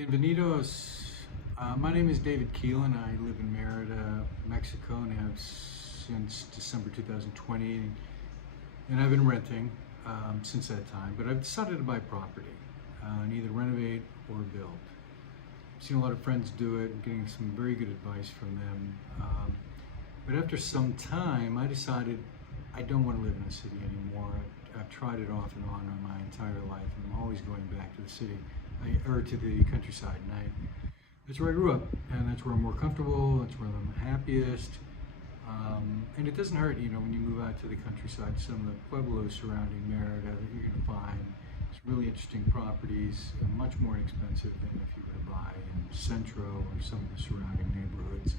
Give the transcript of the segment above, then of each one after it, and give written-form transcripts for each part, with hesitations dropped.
Bienvenidos. My name is David Keelan. I live in Merida, Mexico, and have since December 2020. And I've been renting since that time, but I've decided to buy property and either renovate or build. I've seen a lot of friends do it, getting some very good advice from them. But after some time, I decided I don't want to live in a city anymore. I've tried it off and on my entire life, and I'm always going back to the city. Or to the countryside, and that's where I grew up, and that's where I'm more comfortable, that's where I'm happiest, and it doesn't hurt, when you move out to the countryside, some of the pueblos surrounding Merida that you're going to find some really interesting properties, much more inexpensive than if you were to buy in Centro or some of the surrounding neighborhoods.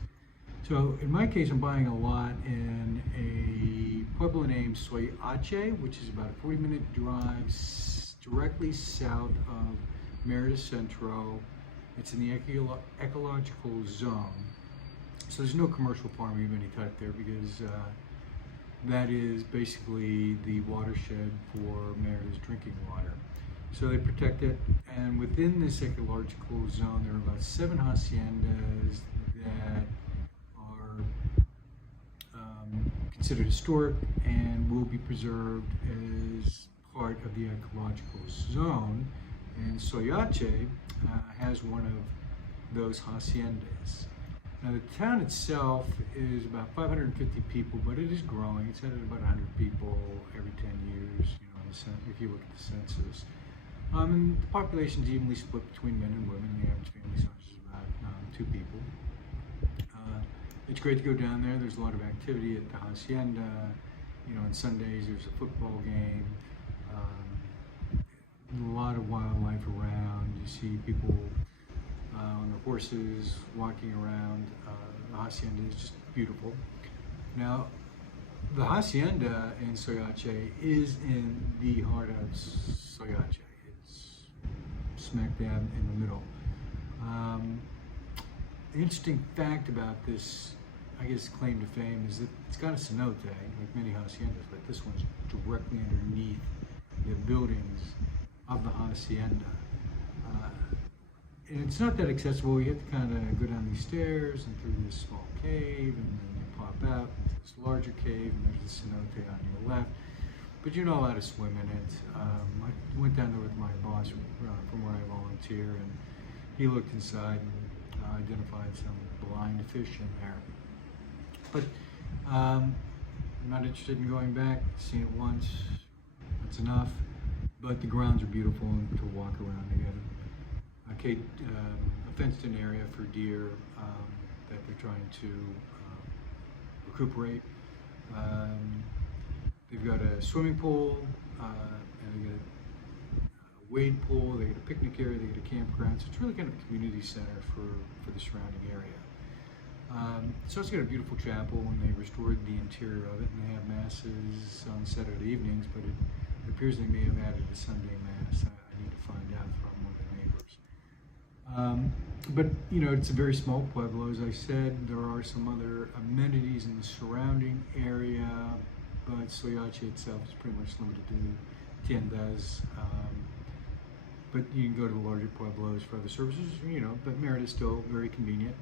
So in my case, I'm buying a lot in a pueblo named Soyace, which is about a 40-minute drive directly south of Merida Centro. It's in the ecological zone, so there's no commercial farming of any type there because that is basically the watershed for Merida's drinking water. So they protect it, and within this ecological zone there are about 7 haciendas that are considered historic and will be preserved as part of the ecological zone. And Soyace has one of those haciendas. Now the town itself is about 550 people, but it is growing. It's at about 100 people every 10 years, if you look at the census. And the population is evenly split between men and women. The average family size is about 2 people. It's great to go down there. There's a lot of activity at the hacienda. On Sundays there's a football game. A lot of wildlife around. You see people on their horses walking around. The hacienda is just beautiful. Now, the hacienda in Soyace is in the heart of Soyace. It's smack dab in the middle. The interesting fact about this, I guess, claim to fame is that it's got a cenote, like many haciendas, but this one's directly underneath the buildings of the hacienda. And it's not that accessible. You have to kind of go down these stairs and through this small cave, and then you pop out into this larger cave, and there's the cenote on your left. But you're not allowed to swim in it. I went down there with my boss from where I volunteer, and he looked inside and identified some blind fish in there. But I'm not interested in going back. Seen it once, that's enough. But the grounds are beautiful to walk around. They got a fenced-in area for deer that they're trying to recuperate. They've got a swimming pool, and they got a wade pool. They got a picnic area. They got a campground. So it's really kind of a community center for the surrounding area. So it's got a beautiful chapel, and they restored the interior of it, and they have masses on Saturday evenings, but it appears they may have added a Sunday Mass. I need to find out from one of the neighbors. But it's a very small pueblo. As I said, there are some other amenities in the surrounding area, but Soyace itself is pretty much limited to tiendas. But you can go to the larger pueblos for other services, but Merida is still very convenient.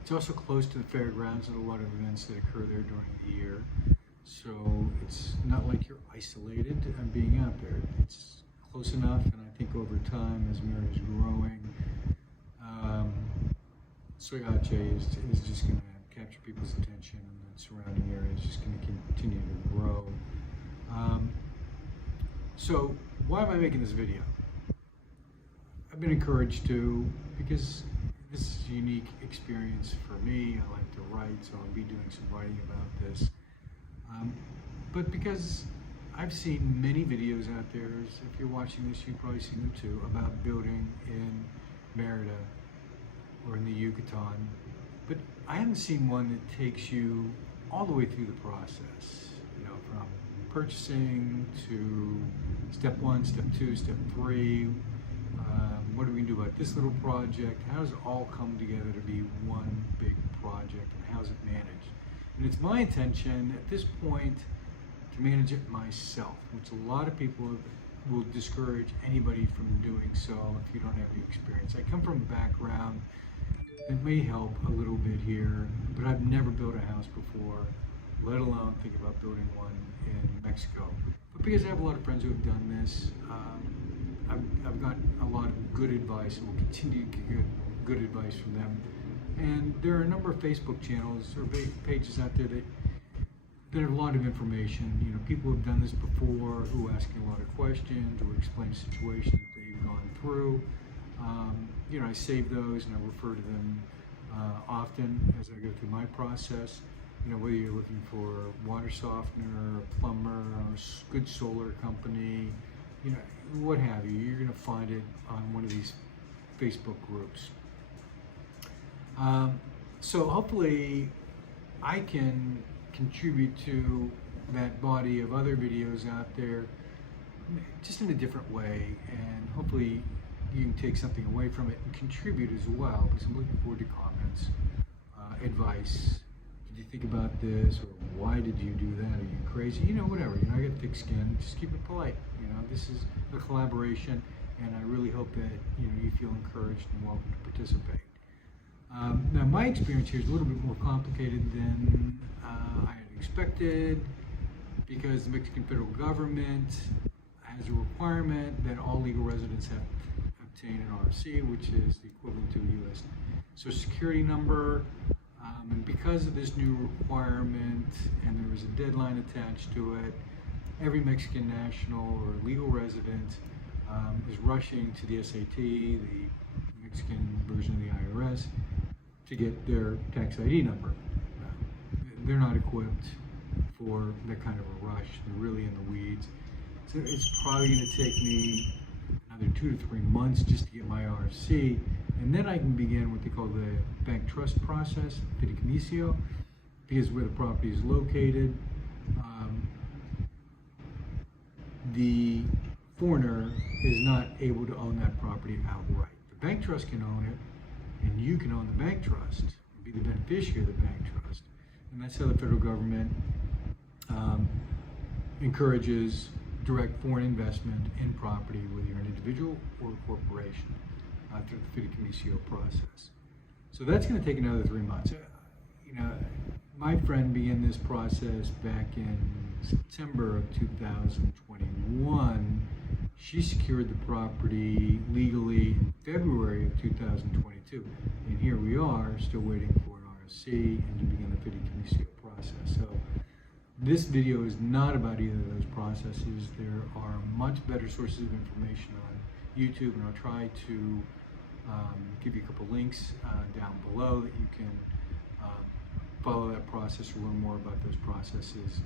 It's also close to the fairgrounds and a lot of events that occur there during the year. So it's not like you're isolated and being out there. It's close enough, and I think over time, as Merida is growing, Soyace is just going to capture people's attention, and the surrounding area is just going to continue to grow. So why am I making this video? I've been encouraged to, because this is a unique experience for me. I like to write, so I'll be doing some writing about this. But because I've seen many videos out there, if you're watching this, you've probably seen them too, about building in Merida or in the Yucatan. But I haven't seen one that takes you all the way through the process, from purchasing to step 1, step 2, step 3. What are we going to do about this little project? How does it all come together to be one big project, and how is it managed? And it's my intention at this point to manage it myself, which a lot of people have will discourage anybody from doing so if you don't have any experience. I come from a background that may help a little bit here, but I've never built a house before, let alone think about building one in Mexico. But because I have a lot of friends who have done this, I've got a lot of good advice and will continue to get good advice from them. And there are a number of Facebook channels or pages out there that have a lot of information. You know, people who have done this before, who ask you a lot of questions or explain situations that they've gone through. You know, I save those and I refer to them often as I go through my process. You know, whether you're looking for water softener, a plumber, or a good solar company, you know, what have you, you're going to find it on one of these Facebook groups. So hopefully I can contribute to that body of other videos out there just in a different way, and hopefully you can take something away from it and contribute as well, because I'm looking forward to comments, advice. Did you think about this, or why did you do that? Are you crazy? You know, whatever. You know, I got thick skin. Just keep it polite. You know, this is a collaboration, and I really hope that you feel encouraged and welcome to participate. Now, my experience here is a little bit more complicated than I had expected, because the Mexican federal government has a requirement that all legal residents have to obtain an RFC, which is the equivalent to a U.S. Social Security number. And because of this new requirement, and there was a deadline attached to it, every Mexican national or legal resident is rushing to the SAT, the Mexican version of the IRS, to get their tax ID number. They're not equipped for that kind of a rush. They're really in the weeds. So it's probably going to take me another 2 to 3 months just to get my RFC, and then I can begin what they call the bank trust process, Fídiecomiso, because where the property is located, the foreigner is not able to own that property outright. The bank trust can own it, and you can own the bank trust and be the beneficiary of the bank trust. And that's how the federal government encourages direct foreign investment in property, whether you're an individual or a corporation, through the Fídiecomiso process. So that's going to take another 3 months. You know, my friend began this process back in September of 2021. She secured the property legally in February of 2022, and here we are, still waiting for an RFC and to begin the Fídiecomiso process. So this video is not about either of those processes. There are much better sources of information on YouTube, and I'll try to give you a couple links down below that you can follow that process or learn more about those processes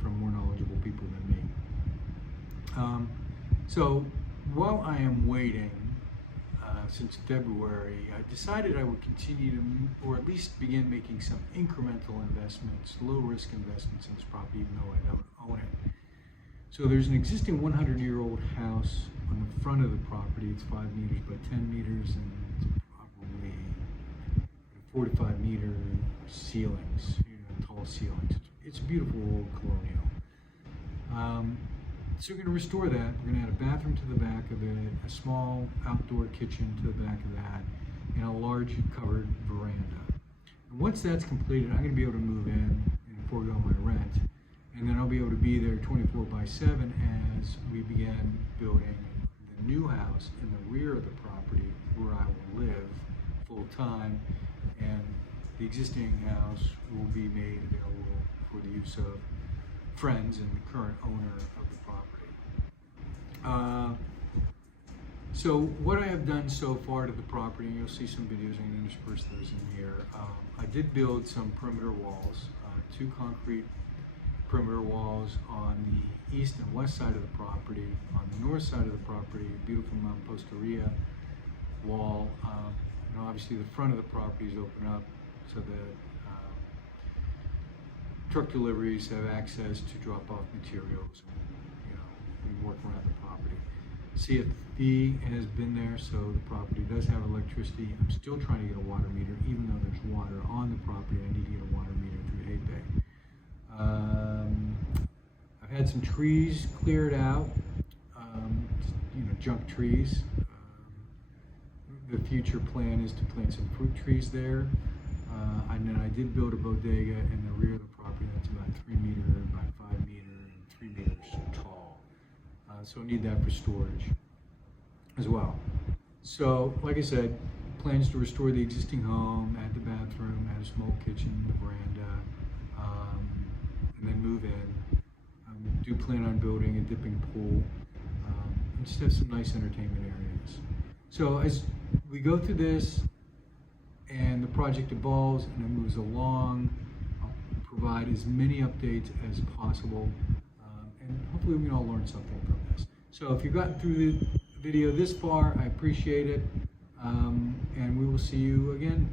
from more knowledgeable people than me. So while I am waiting since February, I decided I would continue to, or at least begin making some incremental investments, low-risk investments in this property, even though I don't own it. So there's an existing 100-year-old house on the front of the property. It's 5 meters by 10 meters, and it's probably 4 to 5 meter ceilings, tall ceilings. It's beautiful old colonial. So we're going to restore that. We're going to add a bathroom to the back of it, a small outdoor kitchen to the back of that, and a large covered veranda. And once that's completed, I'm going to be able to move in and forego my rent. And then I'll be able to be there 24/7 as we begin building the new house in the rear of the property where I will live full time, and the existing house will be made available for the use of friends and the current owner of the property. So what I have done so far to the property, and you'll see some videos, I'm going to intersperse those in here. I did build some perimeter walls, 2 concrete perimeter walls on the east and west side of the property. On the north side of the property, a beautiful mamposteria wall. Obviously the front of the property is open up so that truck deliveries have access to drop off materials, and work around the property. CFB has been there, so the property does have electricity. I'm still trying to get a water meter, even though there's water on the property. I need to get a water meter through hay bay. I've had some trees cleared out junk trees. The future plan is to plant some fruit trees there. And then I did build a bodega in the rear of the property that's about 3 meter by 5 meter and 3 meters tall. So I need that for storage as well. So, like I said, plans to restore the existing home, add the bathroom, add a small kitchen, the veranda, and then move in. Do plan on building a dipping pool, and just have some nice entertainment areas. So as we go through this and the project evolves and it moves along, I'll provide as many updates as possible, and hopefully we can all learn something from this. So if you've gotten through the video this far, I appreciate it, and we will see you again